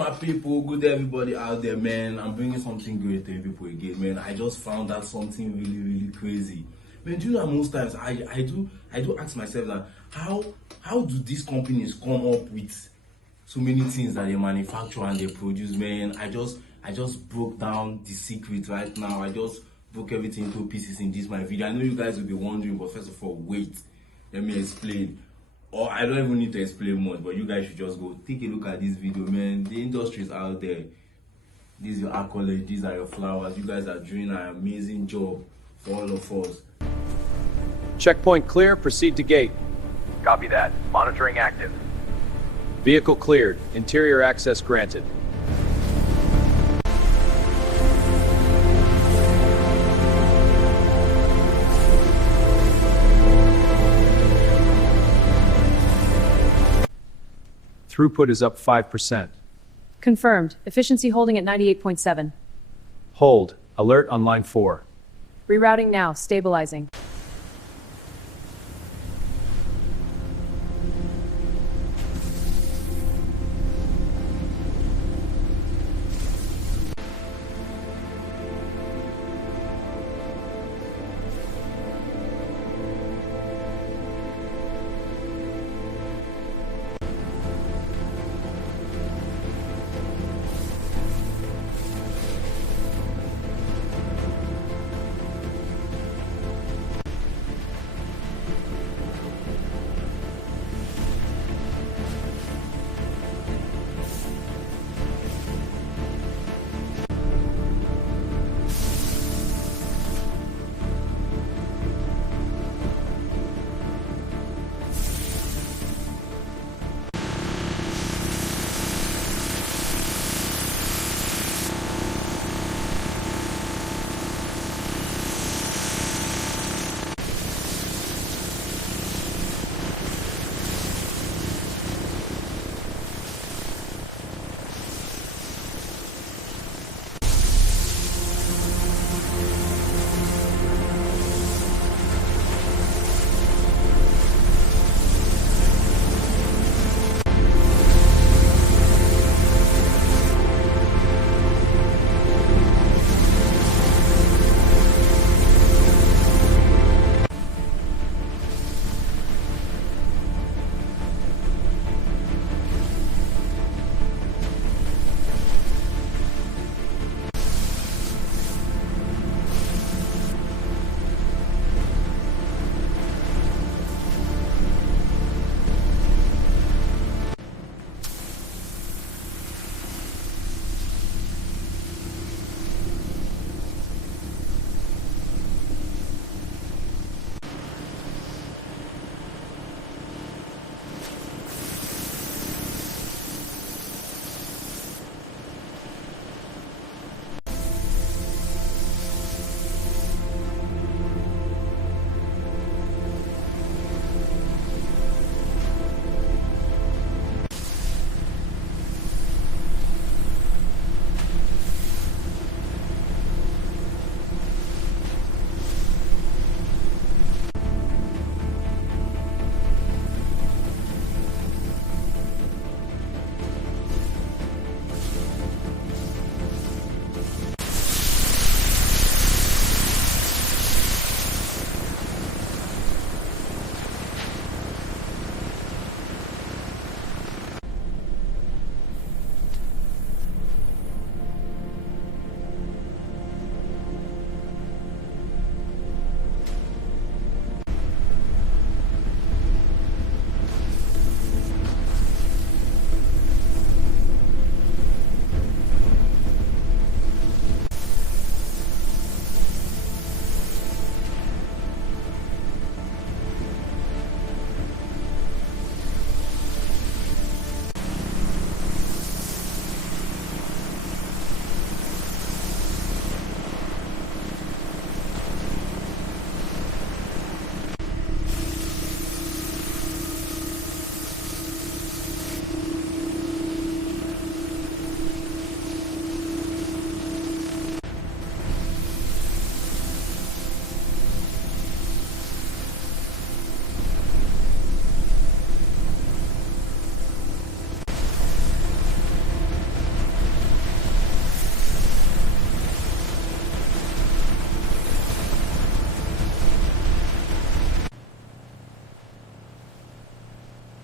my people? Good day, everybody out there, man. I'm bringing something great to you people again, man. I just found out something really crazy. Man, do you know most times I do ask myself that how do these companies come up with so many things that they manufacture and they produce, man? I just broke down the secret right now. I just broke everything into pieces in this my video. I know you guys will be wondering, but first of all, wait, let me explain. Or I don't even need to explain much, but you guys should just go take a look at this video, man. The industry is out there. These are your accolades, these are your flowers. You guys are doing an amazing job for all of us. Checkpoint clear, proceed to gate. Copy that. Monitoring active. Vehicle cleared, interior access granted. Throughput is up 5%. Confirmed. Efficiency holding at 98.7. Hold. Alert on line 4. Rerouting now. Stabilizing.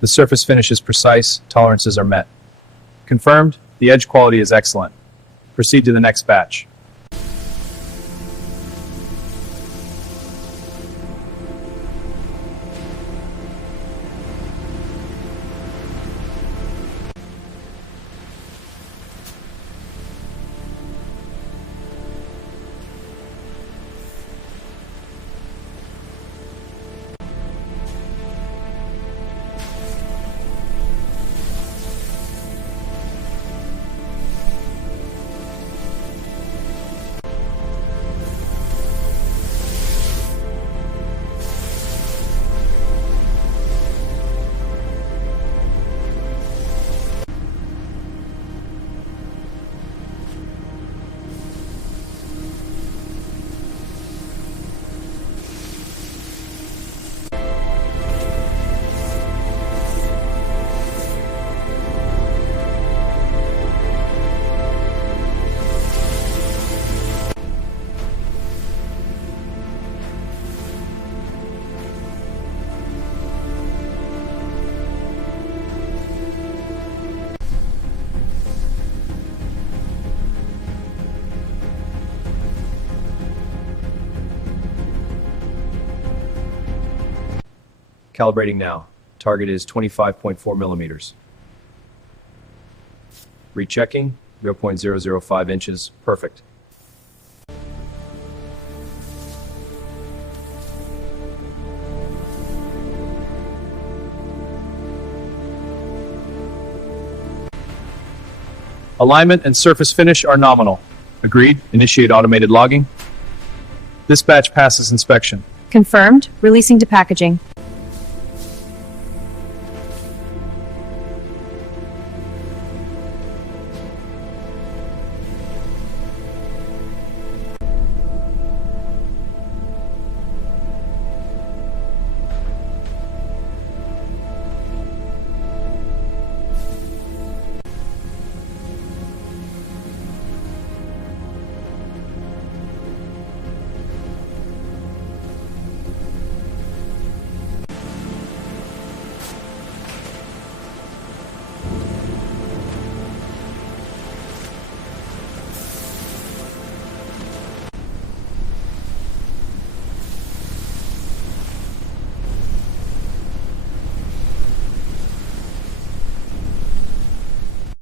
The surface finish is precise, tolerances are met. Confirmed, the edge quality is excellent. Proceed to the next batch. Calibrating now. Target is 25.4 millimeters. Rechecking, 0.005 inches, perfect. Alignment and surface finish are nominal. Agreed. Initiate automated logging. This batch passes inspection. Confirmed. Releasing to packaging.